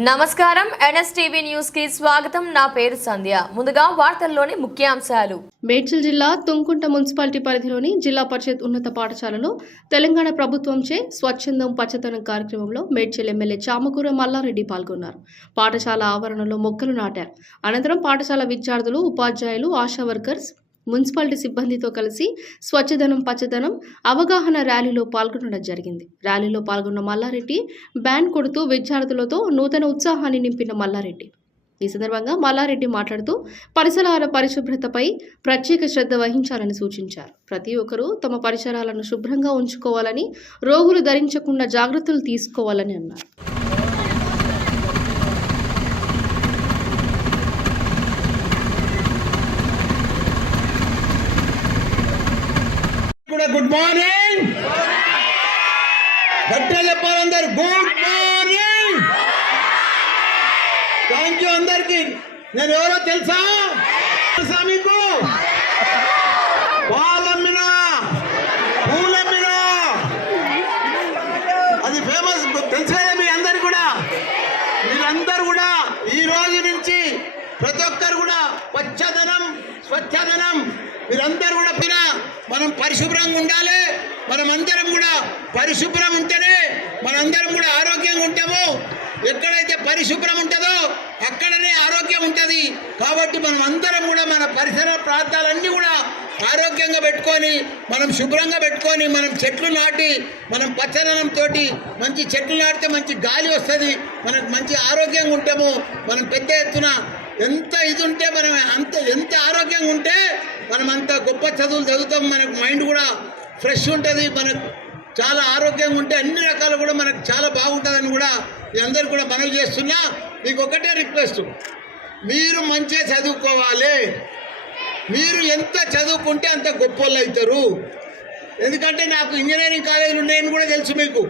నమస్కారం. ఎన్ఎస్టీవీ న్యూస్కి స్వాగతం. నా పేరు సంధ్య. ముందుగా వార్తల్లోని ముఖ్యాంశాలు. మేడ్చల్ జిల్లా తుంకుంట మున్సిపాలిటీ పరిధిలోని జిల్లా పరిషత్ ఉన్నత పాఠశాలలో తెలంగాణ ప్రభుత్వంచే స్వచ్ఛందం పచ్చదనం కార్యక్రమంలో మేడ్చల్ ఎమ్మెల్యే చామకూర మల్లారెడ్డి పాల్గొన్నారు. పాఠశాల ఆవరణలో మొక్కలు నాటారు. అనంతరం పాఠశాల విద్యార్థులు ఉపాధ్యాయులు ఆశా వర్కర్స్ మున్సిపాలిటీ సిబ్బందితో కలిసి స్వచ్ఛదనం పచ్చదనం అవగాహన ర్యాలీలో పాల్గొనడం జరిగింది. ర్యాలీలో పాల్గొన్న మల్లారెడ్డి బ్యాండ్ కొడుతూ విద్యార్థులతో నూతన ఉత్సాహాన్ని నింపిన మల్లారెడ్డి. ఈ సందర్భంగా మల్లారెడ్డి మాట్లాడుతూ పరిసరాల పరిశుభ్రతపై ప్రత్యేక శ్రద్ధ వహించాలని సూచించారు. ప్రతి ఒక్కరూ తమ పరిసరాలను శుభ్రంగా ఉంచుకోవాలని రోగులు ధరించకుండా జాగ్రత్తలు తీసుకోవాలని అన్నారు. కూడా గుడ్ మార్నింగ్. గట్టిగా చెప్పాలి గుడ్ మార్నింగ్. థ్యాంక్ యూ అందరికి. నేను ఎవరో తెలుసా? తెలుసా మీకు? పాలమ్మినా పూలమ్మినా. అది ఫేమస్ తెలుసా మీ అందరు కూడా? మీరందరూ కూడా ఈ రోజు నుంచి ప్రతి ఒక్కరు కూడా స్వచ్ఛదనం. మీరందరూ కూడా పైన మనం పరిశుభ్రంగా ఉండాలి. మనం అందరం కూడా పరిశుభ్రం ఉంటేనే మనందరం కూడా ఆరోగ్యంగా ఉంటాము. ఎక్కడైతే పరిశుభ్రం ఉంటుందో అక్కడనే ఆరోగ్యం ఉంటుంది. కాబట్టి మనం అందరం కూడా మన పరిసర ప్రాంతాలన్నీ కూడా ఆరోగ్యంగా పెట్టుకొని మనం శుభ్రంగా పెట్టుకొని మనం చెట్లు నాటి మనం పచ్చదనంతో మంచి చెట్లు నాటితే మంచి గాలి వస్తుంది. మనకు మంచి ఆరోగ్యంగా ఉంటాము. మనం పెద్ద ఎత్తున ఎంత ఇది ఉంటే మనం అంత ఎంత ఆరోగ్యంగా ఉంటే మనం అంత గొప్ప చదువులు చదువుతాం మనకు మైండ్ కూడా ఫ్రెష్ ఉంటుంది మనకు చాలా ఆరోగ్యంగా ఉంటే అన్ని రకాలు కూడా మనకు చాలా బాగుంటుందని కూడా మీ అందరు కూడా మనవి చేస్తున్నా. మీకు ఒకటే రిక్వెస్ట్. మీరు మంచిగా చదువుకోవాలి. మీరు ఎంత చదువుకుంటే అంత గొప్పోళ్ళు అవుతారు ఎందుకంటే నాకు ఇంజనీరింగ్ కాలేజీలు ఉన్నాయని కూడా తెలుసు మీకు.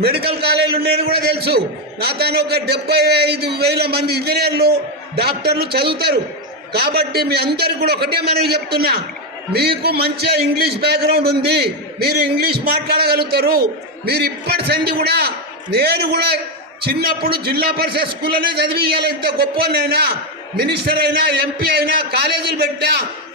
మెడికల్ కాలేజీలు ఉన్నాయని కూడా తెలుసు. నా తాను ఒక డెబ్బై ఐదు వేల మంది ఇంజనీర్లు డాక్టర్లు చదువుతారు. కాబట్టి మీ అందరికి కూడా ఒకటే మనవి చెప్తున్నా. మీకు మంచిగా ఇంగ్లీష్ బ్యాక్గ్రౌండ్ ఉంది. మీరు ఇంగ్లీష్ మాట్లాడగలుగుతారు. మీరు ఇప్పటి సంది కూడా నేను కూడా చిన్నప్పుడు జిల్లా పరిషత్ స్కూల్లోనే చదివియాలి ఇంత గొప్పనైనా మినిస్టర్ అయినా ఎంపీ అయినా కాలేజీలు పెట్టా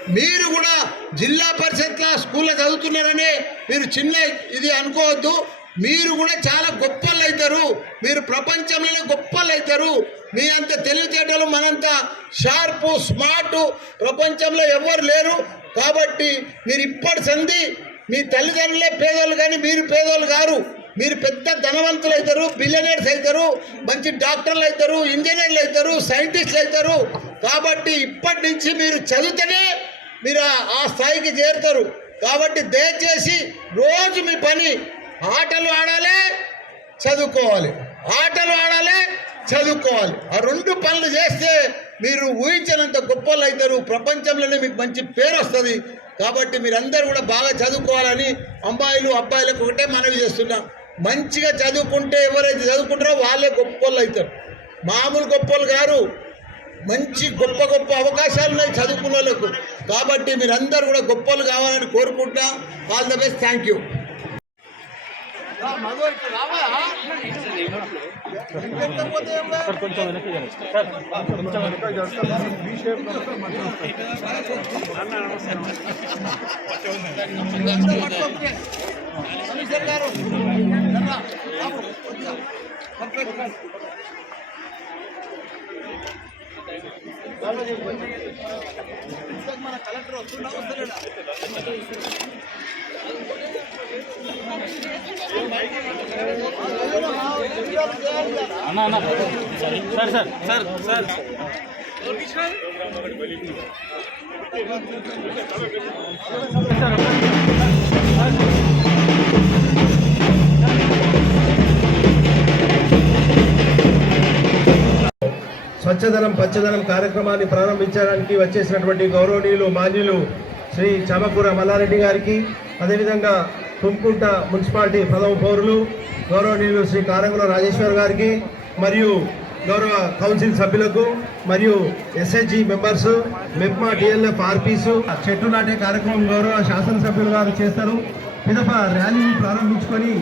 మీరు కూడా జిల్లా పరిషత్ల స్కూల్లో చదువుతున్నారని మీరు చిన్న ఇది అనుకోవద్దు. మీరు కూడా చాలా గొప్పలు అవుతారు మీరు ప్రపంచంలోనే గొప్పలు అవుతారు మీ అంత తెలివితేటలు మనంత షార్పు స్మార్ట్ ప్రపంచంలో ఎవరు లేరు. కాబట్టి మీరు ఇప్పటి సంధి మీ తల్లిదండ్రులే పేదోళ్ళు కానీ మీరు పేదోళ్ళు గారు మీరు పెద్ద ధనవంతులు అవుతారు బిలియనర్స్ అవుతారు మంచి డాక్టర్లు అవుతారు ఇంజనీర్లు అవుతారు సైంటిస్టులు అవుతారు కాబట్టి ఇప్పటి నుంచి మీరు చదివితేనే మీరు ఆ- ఆ స్థాయికి చేరుతారు. కాబట్టి దయచేసి రోజు మీ పని ఆటలు ఆడాలి చదువుకోవాలి. ఆటలు ఆడాలి చదువుకోవాలి. ఆ రెండు పనులు చేస్తే మీరు ఊహించినంత గొప్పలు అవుతారు ప్రపంచంలోనే మీకు మంచి పేరు వస్తుంది. కాబట్టి మీరందరూ కూడా బాగా చదువుకోవాలని అమ్మాయిలు అబ్బాయిలకు ఒకటే మనవి చేస్తున్నాం. మంచిగా చదువుకుంటే ఎవరైతే చదువుకుంటారో వాళ్ళే గొప్పలు అవుతారు మామూలు గొప్పలు గారు మంచి గొప్ప గొప్ప అవకాశాలు ఉన్నాయి చదువుకున్న వాళ్ళకు కాబట్టి మీరందరూ కూడా గొప్పలు కావాలని కోరుకుంటా all the best. Thank you. Sir కొంచెం వెనక్కి సార్ కొంచెం వెనక్కి సార్ బీ షేప్ సార్ గారు మన కలెక్టర్ వస్తున్నా వస్తలేడా అన్న అన్న. సార్ సార్ సార్ సార్ పచ్చదనం పచ్చదనం కార్యక్రమాన్ని ప్రారంభించడానికి వచ్చేసినటువంటి గౌరవనీయులు మాన్యులు శ్రీ చామకూర మల్లారెడ్డి గారికి అదేవిధంగా తుమ్కుంట మున్సిపాలిటీ ప్రథమ పౌరులు గౌరవనీయులు శ్రీ కారంగుల రాజేశ్వర్ గారికి మరియు గౌరవ కౌన్సిల్ సభ్యులకు మరియు SHG members MEPMA DLF RPs చెట్టు నాటే కార్యక్రమం గౌరవ శాసనసభ్యులు గారు చేస్తారు. పిదప ర్యాలీని ప్రారంభించుకొని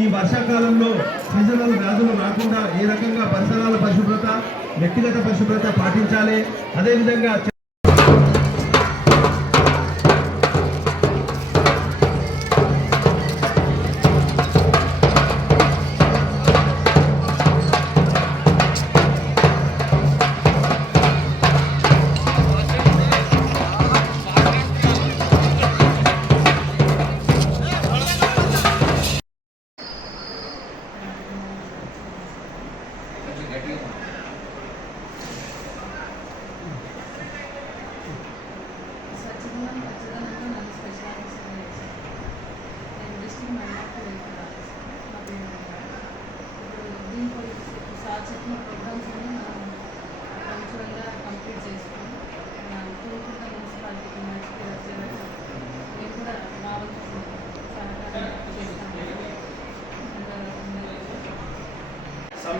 ఈ వర్షాకాలంలో సీజనల్ వ్యాధులు రాకుండా ఏ రకంగా పరిసరాల పరిశుభ్రత వ్యక్తిగత పరిశుభ్రత పాటించాలి. అదేవిధంగా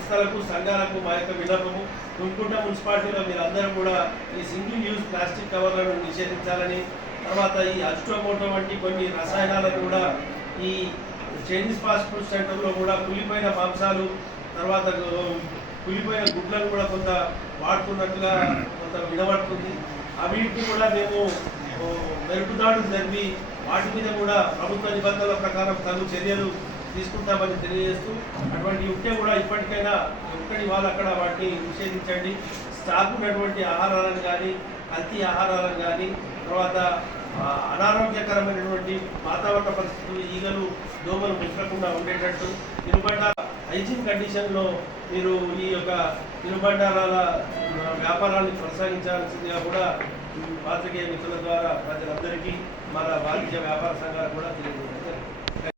సంస్థలకు సంఘాలకు మా యొక్క విన్నపము. తుంకుంట మున్సిపాలిటీలో మీరందరూ కూడా ఈ సింగిల్ యూజ్ ప్లాస్టిక్ కవర్లను నిషేధించాలని తర్వాత ఈ అజిటోమోటో వంటి కొన్ని రసాయనాలను కూడా ఈ చైనీస్ ఫాస్ట్ ఫుడ్ సెంటర్లో కూడా కులిపోయిన మాంసాలు తర్వాత కులిపోయిన గుడ్లను కూడా కొంత వాడుతున్నట్టుగా కొంత వినబడుతుంది. అవిటిని కూడా మేము ఓ, మెరుపుదాడులు జరిపి వాటి మీద కూడా ప్రభుత్వ నిబంధనల ప్రకారం తగు చర్యలు తీసుకుంటామని తెలియజేస్తూ అటువంటి ఉంటే కూడా ఇప్పటికైనా ఎక్కడి వాళ్ళు అక్కడ వాటిని నిషేధించండి. స్టాక్ ఉన్నటువంటి ఆహారాలను కానీ కల్తీ ఆహారాలను కానీ తర్వాత అనారోగ్యకరమైనటువంటి వాతావరణ పరిస్థితులు ఈగలు దోమలు ముట్టకుండా ఉండేటట్టు తినుబండ హైజీన్ కండిషన్లో మీరు ఈ యొక్క తినుబండారాల వ్యాపారాన్ని కొనసాగించాల్సిందిగా కూడా పాత్రికేయ మిత్రుల ద్వారా ప్రజలందరికీ మన వాణిజ్య వ్యాపార సంఘాలు కూడా తెలియజేస్తారు